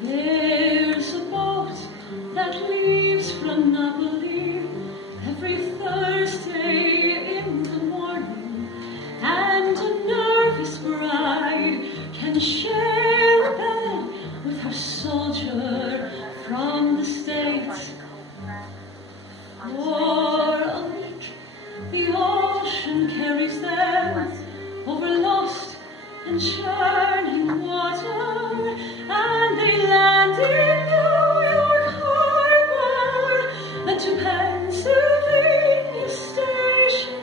There's a boat that leaves from Napoli every Thursday in the morning, and a nervous bride can share a bed with her soldier from the States. For a week the ocean carries them over lost and churning water, and they land in New York Harbor and to Pennsylvania Station,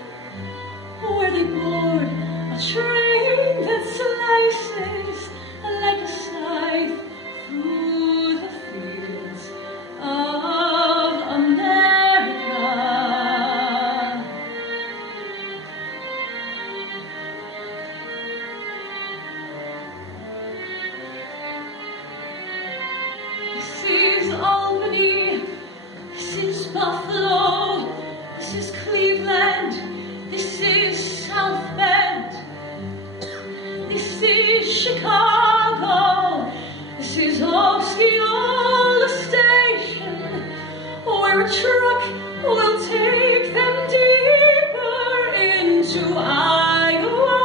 where they board a train that slices like a scythe through the fields of America. This is Albany, this is Buffalo, this is Cleveland, this is South Bend, this is Chicago, this is Osceola Station, where a truck will take them deeper into Iowa,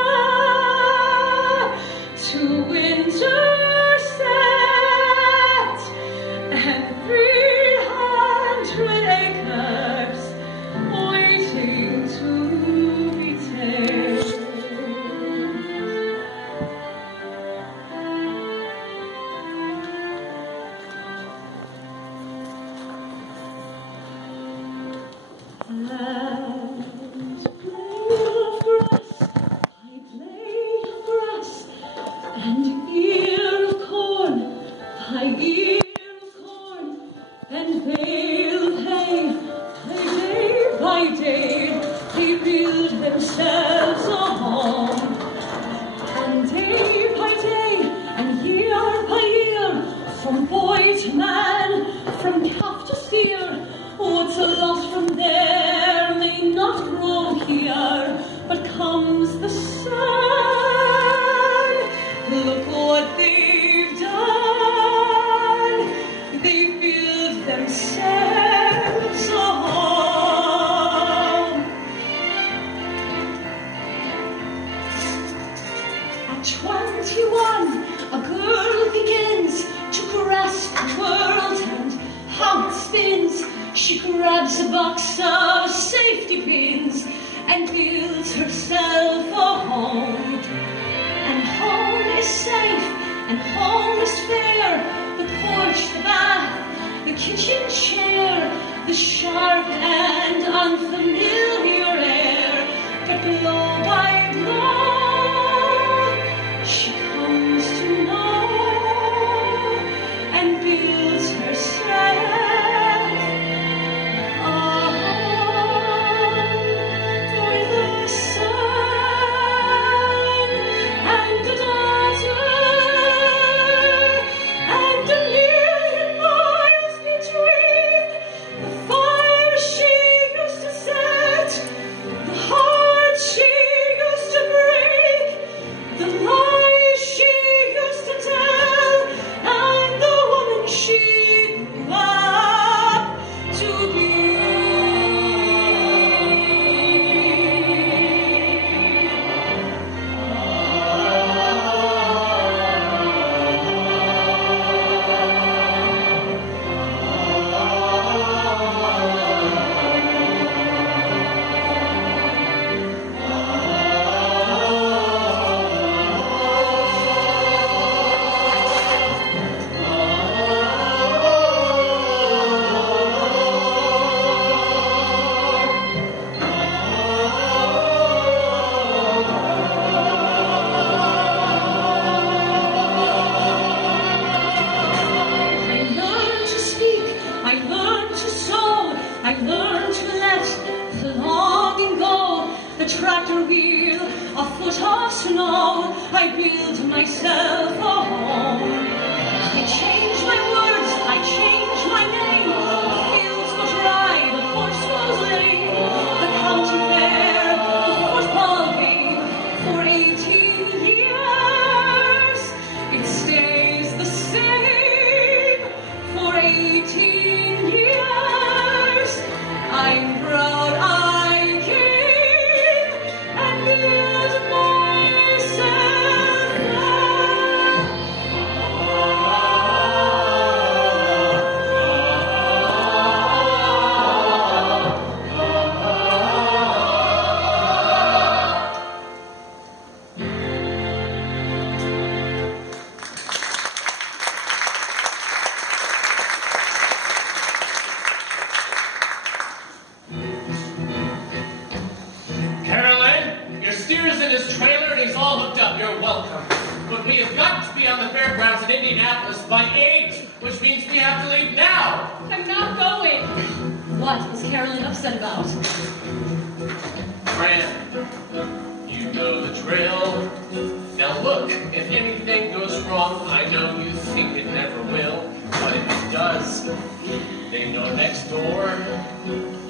to Winterset and 300 acres waiting to be tamed. And blade of grass, and ear of corn, by ear of corn, and bale of hay, by day, they build themselves a home. And day by day, and year by year, from boy to man, from calf to steer, what's lost from there may not grow here, but comes the sun. Look what they've done. They've built themselves a home. At 21, a girl begins to grasp the world and how it spins. She grabs a box of safety pins and builds herself a home. And home is safe, and home is fair. The porch, the bath, the kitchen chair, the sharp and unfamiliar air. But blow by blow, she comes to know and builds herself a home for the sun and the daughter, and a million miles between the fire she used to set, the heart she used to break. on the fairgrounds in Indianapolis by 8, which means we have to leave now. I'm not going. What is Carolyn upset about? Fran, you know the drill. Now look, if anything goes wrong, I know you think it never will, but if it does, they know next door,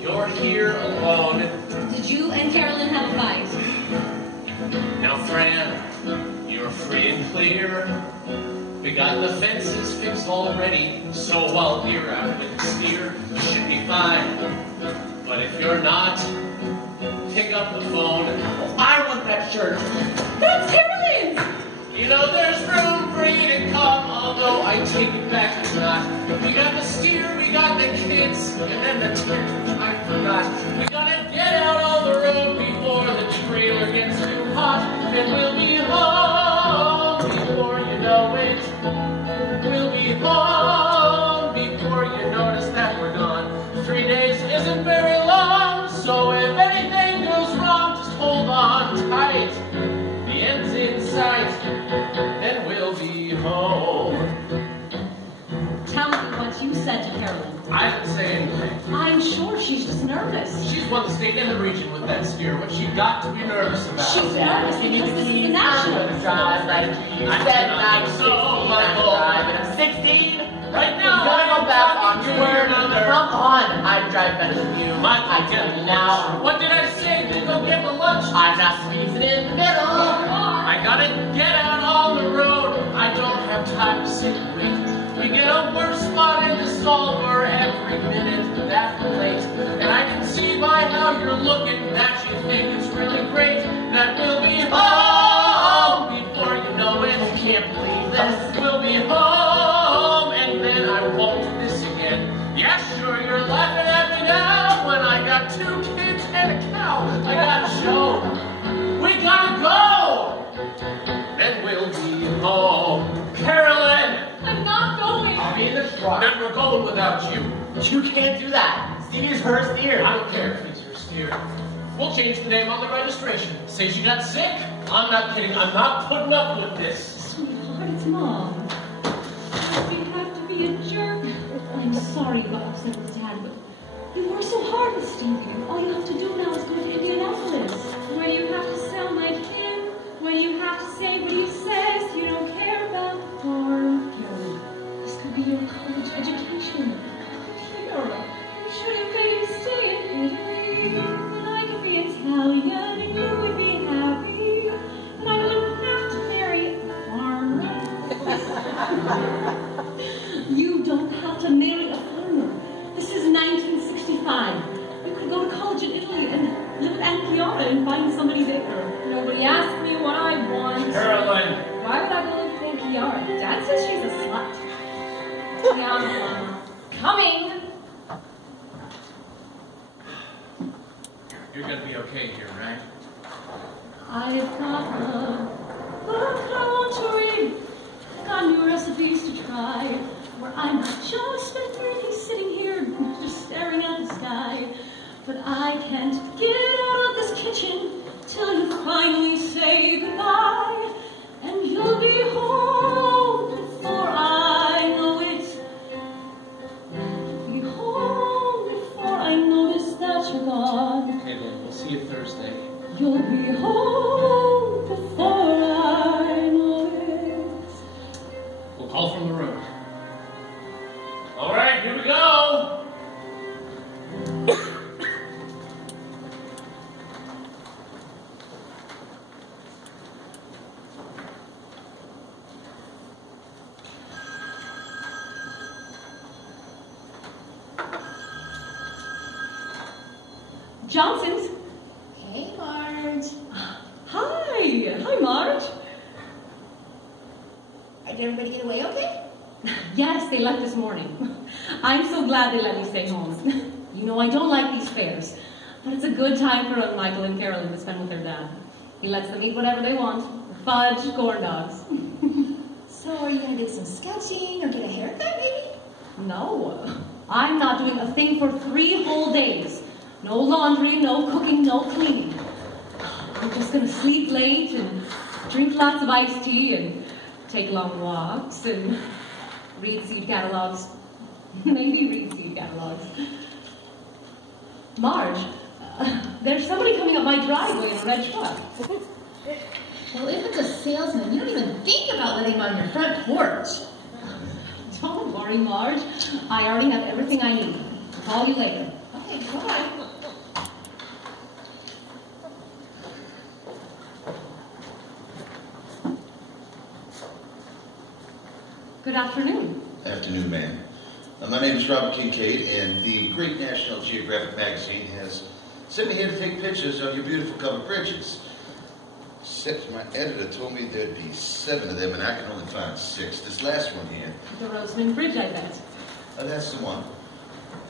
you're here alone. Did you and Carolyn have a fight? Now Fran, you're free and clear. We got the fences fixed already, so while we're out with the steer, you should be fine. But if you're not, pick up the phone. Oh, I want that shirt. That's Carolyn's! You know there's room for you to come, although I take it back, it's not. We got the steer, we got the kids, and then the tent, which I forgot. We gotta get out on the road before the trailer gets too hot, and we'll be home before you know it. We'll be home before you notice that we're gone. 3 days isn't very long, so if anything goes wrong, just hold on tight. The end's in sight, then we'll be home. Tell me what you said to Carolyn. I didn't say anything. I'm sure she's just nervous. She's won the state and the region with that steer. What she got to be nervous about? She's nervous because this is the national. Drive like you said, I'm 16, I'm 16. Right now, You gotta go back on your word. Mother. Come on, I drive better than you. I tell you now. What did I say? To go get the lunch? I'm not squeezing in the middle. I gotta get out on the road. I don't have time to sit and wait. We get a worse spot in the solver every minute that we're late. And I can see by how you're looking that you think it's really great that we'll be home before you know it. I can't believe this. We'll be home, and then I won't do this again. Yeah, sure, you're laughing at me now when I got 2 kids and a cow. I got a show. We gotta go. Then we'll be home. Carolyn! I'm not going. I'll be in the truck. Then we're going without you. You can't do that. Steer's her steer. I don't care if it's your steer. We'll change the name on the registration. Say she got sick. I'm not kidding. I'm not putting up with this. Sweetheart, it's Mom. Do you have to be a jerk? I'm sorry you got upset with Dad, but you were so hard with Steve. All you have to do now is go to Indianapolis, where you have to sound like him, where you have to say what he says you don't care about the farm. This could be your college education. Here, you should have made him stay in Italy. Then I could be Italian and you would be happy. And I wouldn't have to marry a farmer. You don't have to marry a farmer. This is 1965. You could go to college in Italy and live with Aunt Chiara and find somebody there. Nobody asked me what I want. Carolyn! Why would I go live with Aunt Chiara? Dad says she's a slut. Yeah, Mama. Coming! You're gonna be okay here, right? I've got a book I want to read. I've got new recipes to try. Where I'm just a pretty sitting here, just staring at the sky. But I can't get out of this kitchen till you finally say goodbye. And you'll be home before I know it. You'll be home before I notice that you're gone. Okay, then. We'll see you Thursday. You'll be home before I know it. We'll call from the road. All right, here we go. Johnson's. Hey, Marge. Hi. Hi, Marge. Did everybody get away okay? Yes, they left this morning. I'm so glad they let me stay home. You know, I don't like these fairs, but it's a good time for Michael and Carolyn to spend with their dad. He lets them eat whatever they want. Fudge, corn dogs. So are you going to do some sketching or get a haircut, maybe? No, I'm not doing a thing for 3 whole days. No laundry, no cooking, no cleaning. I'm just going to sleep late and drink lots of iced tea and take long walks and read seed catalogs. Maybe read seed catalogs. Marge, there's somebody coming up my driveway in a red truck. Well, if it's a salesman, you don't even think about letting him on your front porch. Don't worry, Marge. I already have everything I need. I'll call you later. Okay, bye. Good afternoon. Afternoon, ma'am. My name is Robert Kincaid, and the great National Geographic magazine has sent me here to take pictures of your beautiful covered bridges. Except my editor told me there'd be 7 of them, and I can only find 6. This last one here. The Roseman Bridge, I bet. That's the one.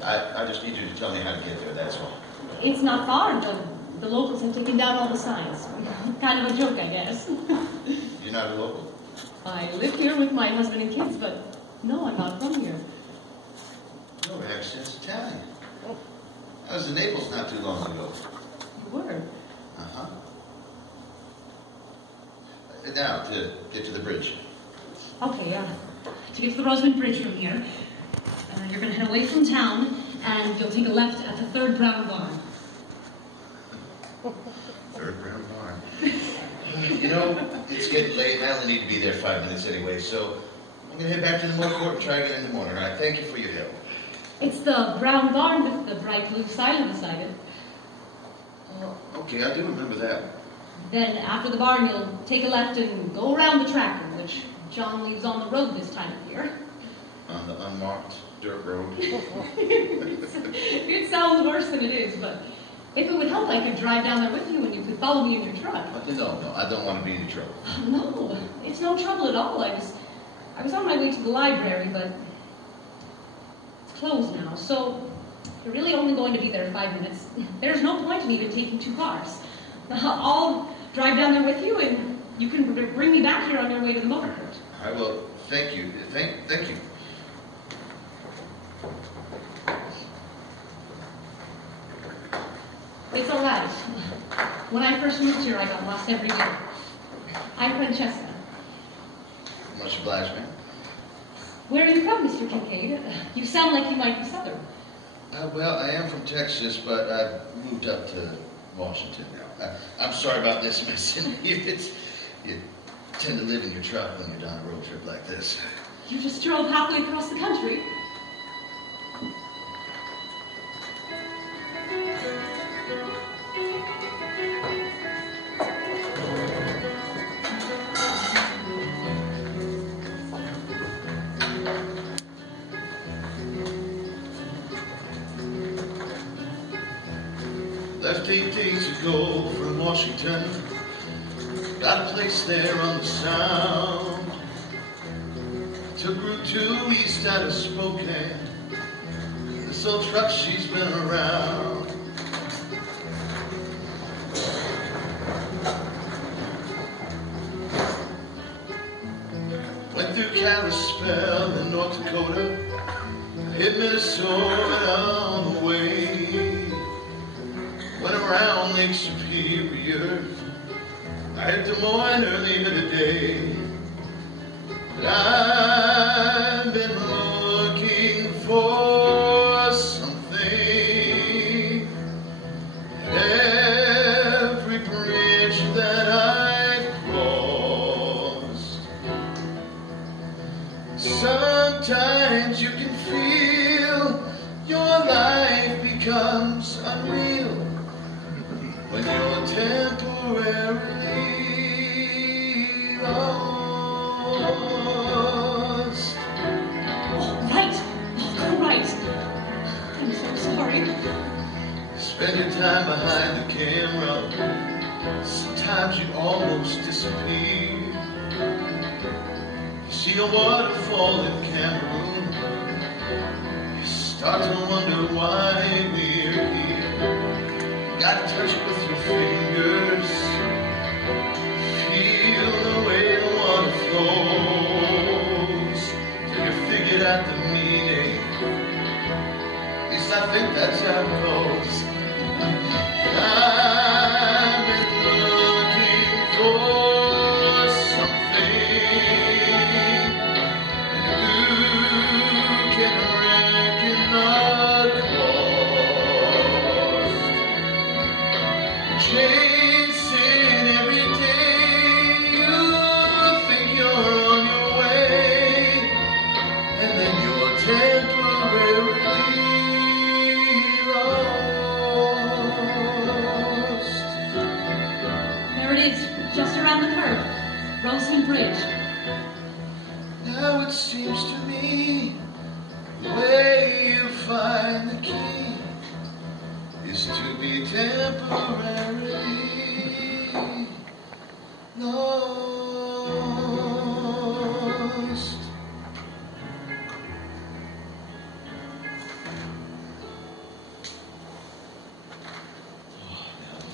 I just need you to tell me how to get there, that's all. It's not far. The locals have taken down all the signs. Kind of a joke, I guess. You're not a local? I live here with my husband and kids, but no, I'm not from here. Your accent's Italian. I was in Naples not too long ago. You were? Uh-huh. Now, to get to the bridge. Okay, to get to the Roseman Bridge from here, you're going to head away from town, and you'll take a left at the 3rd Brown Barn. 3rd Brown Barn. You know, it's getting late, and I only need to be there 5 minutes anyway, so I'm going to head back to the Moore Court and try again in the morning, all right? Thank you for your help. It's the brown barn with the bright blue sign beside it. Oh, okay, I do remember that. Then after the barn, you'll take a left and go around the tractor, which John leaves on the road this time of year. On the unmarked dirt road. It sounds worse than it is, but if it would help, I could drive down there with you and you could follow me in your truck. No, I don't want to be in trouble. No, it's no trouble at all. I was on my way to the library, but it's closed now, so you're really only going to be there 5 minutes. There's no point in even taking 2 cars. I'll drive down there with you, and you can bring me back here on your way to the motor court. I will. Thank you. Thank you. It's all right. When I first moved here, I got lost every day. I'm Francesca. Much obliged, ma'am. Where are you from, Mr. Kincaid? You sound like you might be Southern. Well, I am from Texas, but I moved up to Washington now. I'm sorry about this mess. You tend to live in your truck when you're on a road trip like this. You just drove halfway across the country. Left 8 days ago from Washington. Got a place there on the Sound. Took Route 2 east out of Spokane. This old truck, she's been around. Went through Kalispell in North Dakota. Hit Minnesota on the way. Went around Lake Superior. I hit Des Moines earlier today. But I've been looking for something. Every bridge that I've crossed. Sometimes you can feel your life becomes unreal when you're temporarily lost. All right. I'm so sorry. Spend your time behind the camera. Sometimes you almost disappear. You see a waterfall in Cameroon. You start to wonder why we're here. You gotta touch it with your fingers. Feel the way the water flows. Till you figured out the meaning. At least I think that's how it goes. I've been looking for something. Portsmouth Bridge. Now it seems to me the way you find the key is to be temporarily lost.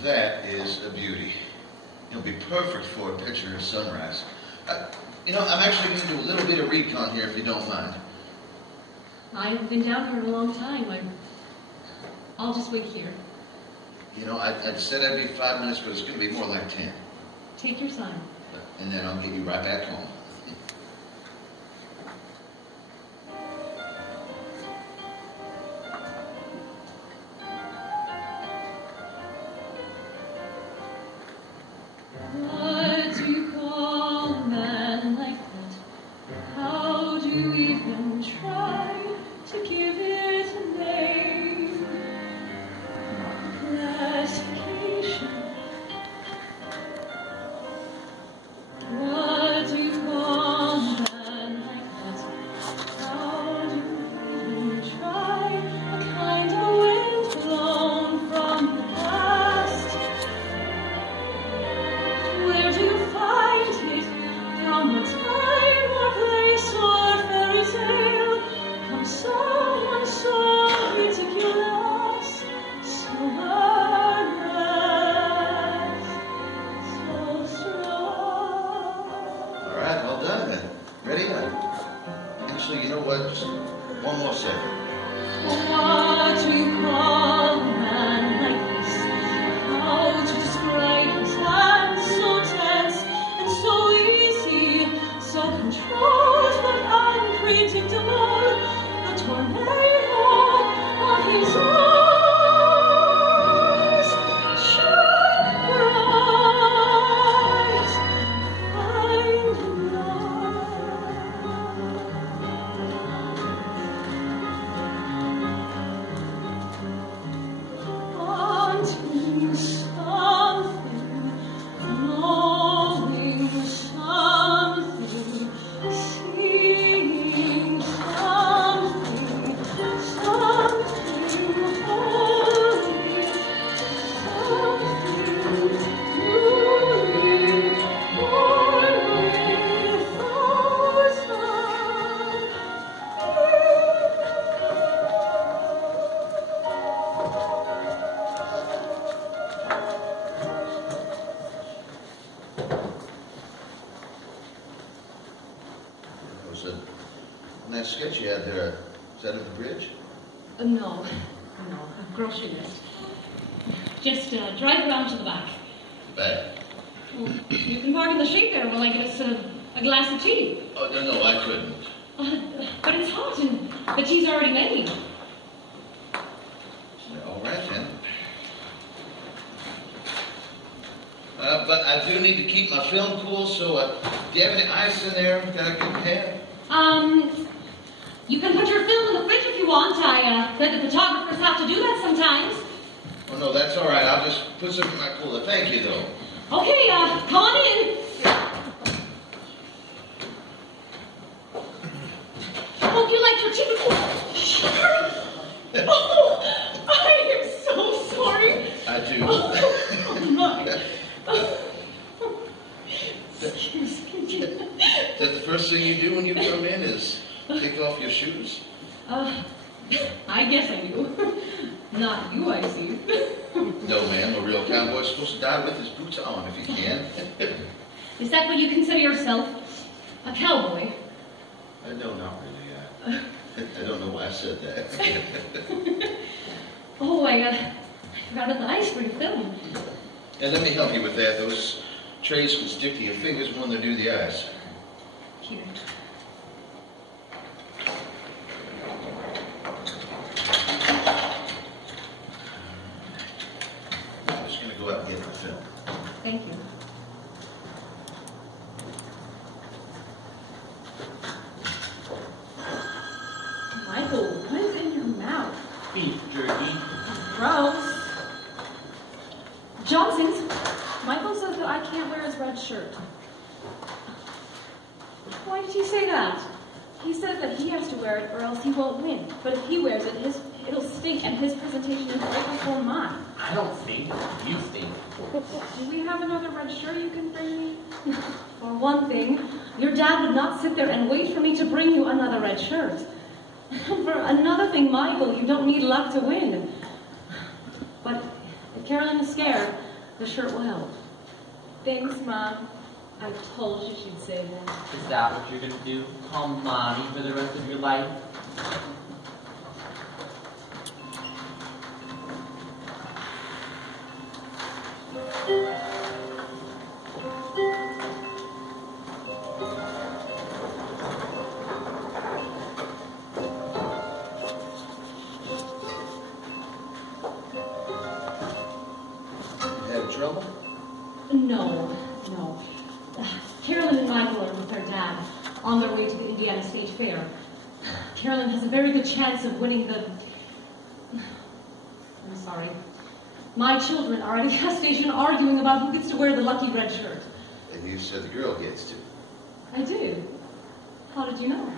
That is a beauty. It'll be perfect for a picture of sunrise. You know, I'm actually going to do a little bit of recon here if you don't mind. I haven't been down here in a long time. I'll just wait here. You know, I said I'd be 5 minutes, but it's going to be more like 10. Take your time. And then I'll get you right back home. What do you call a man like that? How do you even try to give it a name? Classification. What do you call a man like that? How do you even try? A kind of wind blown from the past. Where do you find it? From what time or place or fairy tale? From someone so ridiculous, so earnest, so strong. All right, all done then. Ready? Actually, you know what? Just one more second. What do you call a man like this? How to describe his hands so tense and so easy, so controlled but unpredictable, the tornado of his eyes, shine bright, find wanting something, knowing something, seeing something, something holy, something moving forward Was it that sketch you had there? Is that of the bridge? No, a grocery list. Just drive around to the back. Back? Well, you can park in the street there while I get us a glass of tea. Oh, no, I couldn't. But it's hot and the tea's already made. All right, then. But I do need to keep my film cool, so do you have any ice in there that I can have? You can put your film in the fridge if you want. I bet the photographers have to do that sometimes. Oh, no, that's all right. I'll just put some in my cooler. Thank you, though. Okay, come on in. Hope you like your tea. Oh, I am so sorry. I do. Oh, my. Excuse me. Is that the first thing you do when you come in is take off your shoes? I guess I do. Not you, I see. No, ma'am. A real cowboy's supposed to die with his boots on if he can. Is that what you consider yourself? A cowboy? No, not really. I don't know why I said that. Oh, I forgot about the ice for your film. And let me help you with that. Those trays can stick to your fingers when they do the ice. Here. I'm just going to go out and get the film. Thank you. Michael, what is in your mouth? Beef jerky. Gross. Johnson's. Michael says that I can't wear his red shirt. says that he has to wear it or else he won't win. But if he wears it, it'll stink and his presentation is right before mine. I don't think. You think. Do we have another red shirt you can bring me? For one thing, your dad would not sit there and wait for me to bring you another red shirt. And for another thing, Michael, you don't need luck to win. But if Carolyn is scared, the shirt will help. Thanks, Mom. I told you she'd say that. Is that what you're gonna do? Call mommy for the rest of your life? Having trouble? No. Carolyn and Michael are with their dad on their way to the Indiana State Fair. Carolyn has a very good chance of winning the... I'm sorry. My children are at a gas station arguing about who gets to wear the lucky red shirt. And you said the girl gets to. I do. How did you know?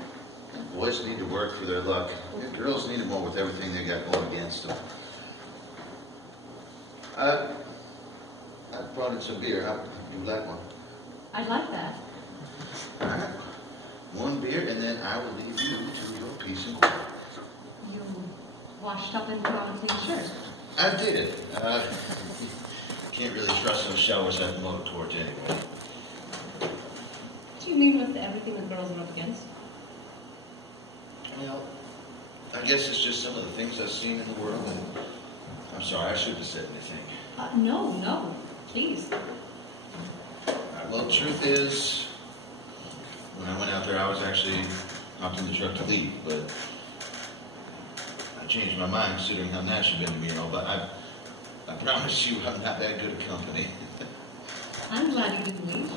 Boys need to work for their luck. And girls need it more with everything they got going against them. I brought in some beer. How you like one? I'd like that. All right. One beer, and then I will leave you to your peace and quiet. You washed up and put on a clean shirt. I did. Can't really trust those showers at the motor torch anyway. What do you mean with everything the girls are up against? Well, I guess it's just some of the things I've seen in the world, and I'm sorry, I shouldn't have said anything. No, please. Well, the truth is, when I went out there, I was actually hopped in the truck to leave, but I changed my mind considering how nice you've been to me and all, but I promise you I'm not that good a company. I'm glad you didn't leave.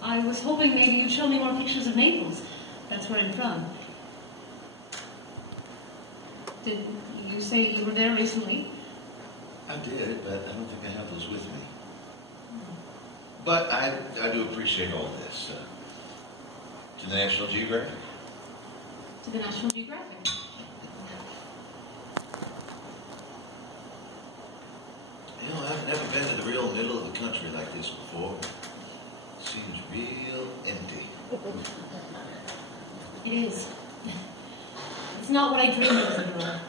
I was hoping maybe you'd show me more pictures of Naples. That's where I'm from. Did you say you were there recently? I did, but I don't think I have those with me. But I do appreciate all this. To the National Geographic? To the National Geographic. You know, I've never been to the real middle of the country like this before. It seems real empty. It is. It's not what I dreamed of as a girl.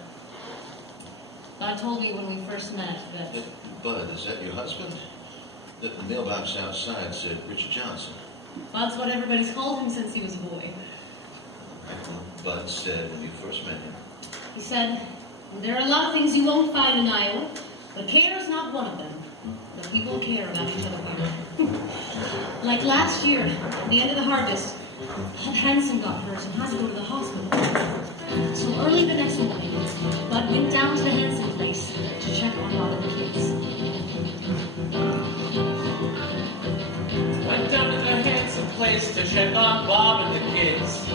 But I told you when we first met that... Bud, is that your husband? The mailbox outside said Richard Johnson. Bud's what everybody's called him since he was a boy. Right, well, Bud said when you first met him. He said, there are a lot of things you won't find in Iowa, but care is not one of them. The people care about each other here. Like last year, at the end of the harvest, Hanson got hurt and had to go to the hospital. So early the next morning, Bud went down to the Hanson place to check on Bob and the kids. Went down to the Hanson place to check on Bob and the kids.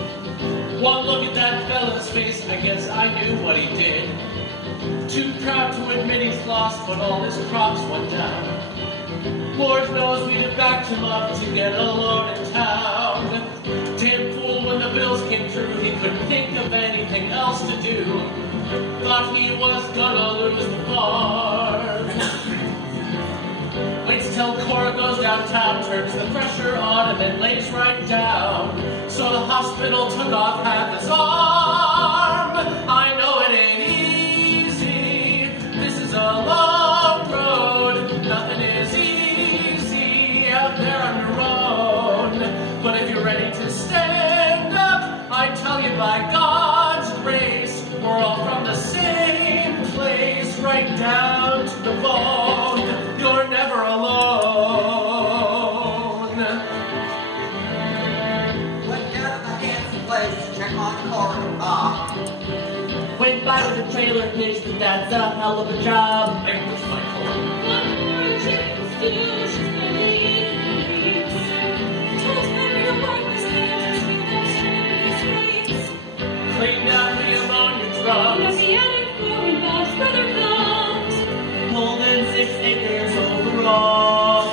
One look at that fella's face, I guess I knew what he did. Too proud to admit he's lost, but all his crops went down. Lord knows we'd have backed him up to get a load in town. Damn fool, when the bills came through, he couldn't think of anything else to do. Thought he was gonna lose the farm. Waits till Cora goes downtown, turns the pressure on, and then lays right down. So the hospital took off half his arm. I know it ain't easy. This is a long road. Nothing is easy out there on your own. But if you're ready to stand up, I tell you by God's grace, we're all from the same place, right down to the bone. You're never alone. Went down to the Hanson place to check on Cora and Bob. Went by with the trailer hitch, but that's a hell of a job. Hey, where's Michael? What more chickens do, she's buried in the weeds. Told Henry to wipe his hands with those heavy sprays. Cleaned out the ammonia Let drums. the attic go and Bob's brother comes. Holding 6 acres overall.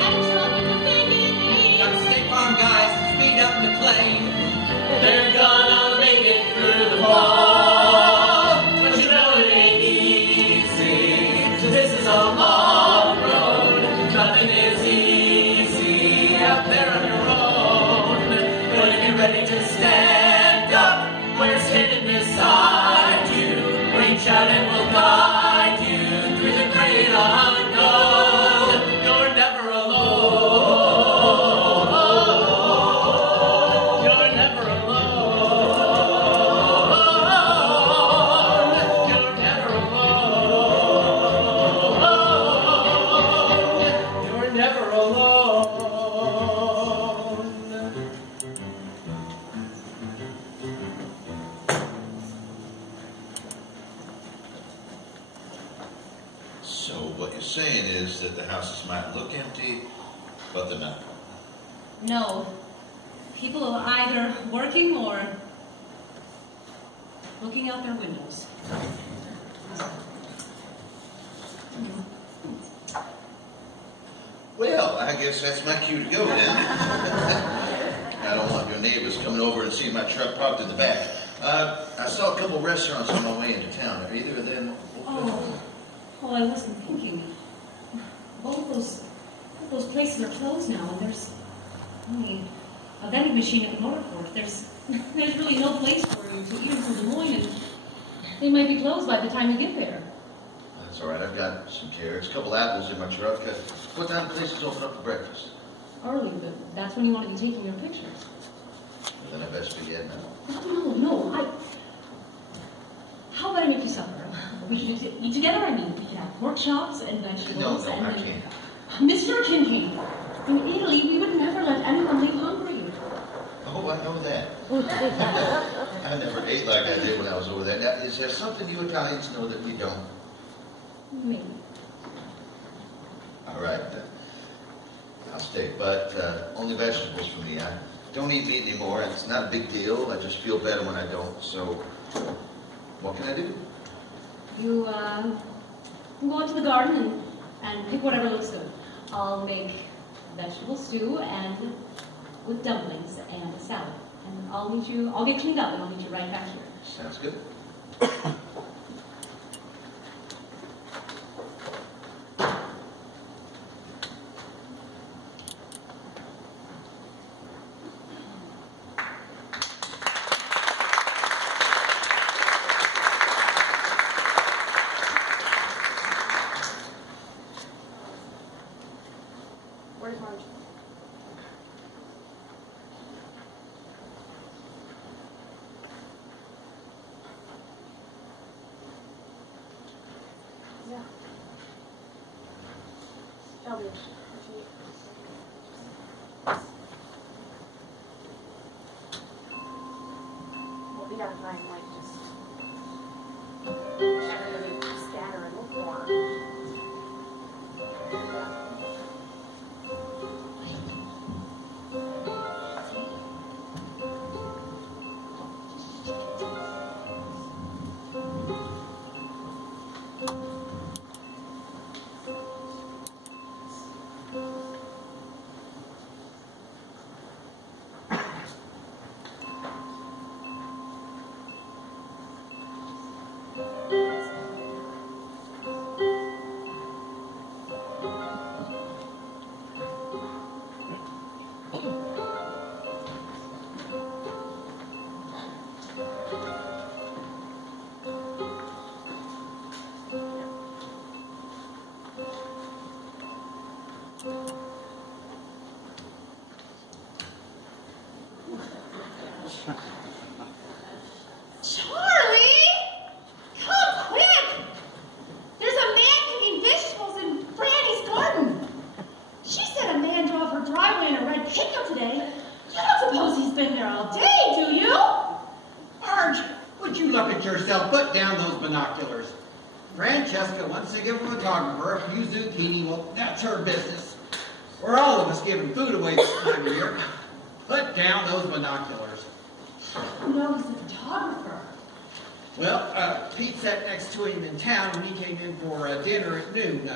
Had trouble with the baby. Got the State Farm guys to speed up McLean. ready to stand up. Where's hidden inside you? Reach out and we'll guide you through the great unknown. You're never alone. You're never alone. You're never alone. You're never alone. So what you're saying is that the houses might look empty, but they're not. No. People are either working or looking out their windows. Well, I guess that's my cue to go then. I don't want your neighbors coming over and seeing my truck parked in the back. I saw a couple restaurants on my way into town. Are either of them open? Oh, I wasn't thinking. Both those places are closed now, and there's only a vending machine at the motor court. There's really no place for you to eat until Des Moines, and they might be closed by the time you get there. That's all right. I've got some carrots, a couple apples in my truck. What time do places open up for breakfast? Early, but that's when you want to be taking your pictures. Well, then I best begin now. No, How about I make you supper? We should eat together. I mean, we could have pork chops and vegetables. No, I can't. Mr. Kincaid, in Italy, we would never let anyone leave hungry. Oh, I know that. I never ate like I did when I was over there. Now, is there something you Italians know that we don't? Maybe. All right, then. I'll stay, but only vegetables for me. I don't eat meat anymore. It's not a big deal. I just feel better when I don't. So, what can I do? You go into the garden and pick whatever looks good. I'll make vegetable stew and with dumplings and a salad. And I'll get cleaned up and I'll meet you right back here. Sounds good. Where's Marge? Yeah. Shelby. Well, we gotta find, like, just everybody scatter and look for her. Yeah. Charlie! Come quick! There's a man picking vegetables in Franny's garden. She said a man drove her driveway in a red pickup today. You don't suppose he's been there all day, do you? Marge, would you look at yourself? Put down those binoculars. Francesca wants to give a photographer a few zucchini. Well, that's her business. We're all of us giving food away this time of year. Put down those binoculars. Who knows the photographer? Well, Pete sat next to him in town when he came in for dinner at noon.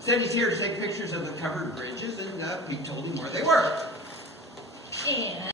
Said he's here to take pictures of the covered bridges, and Pete told him where they were. And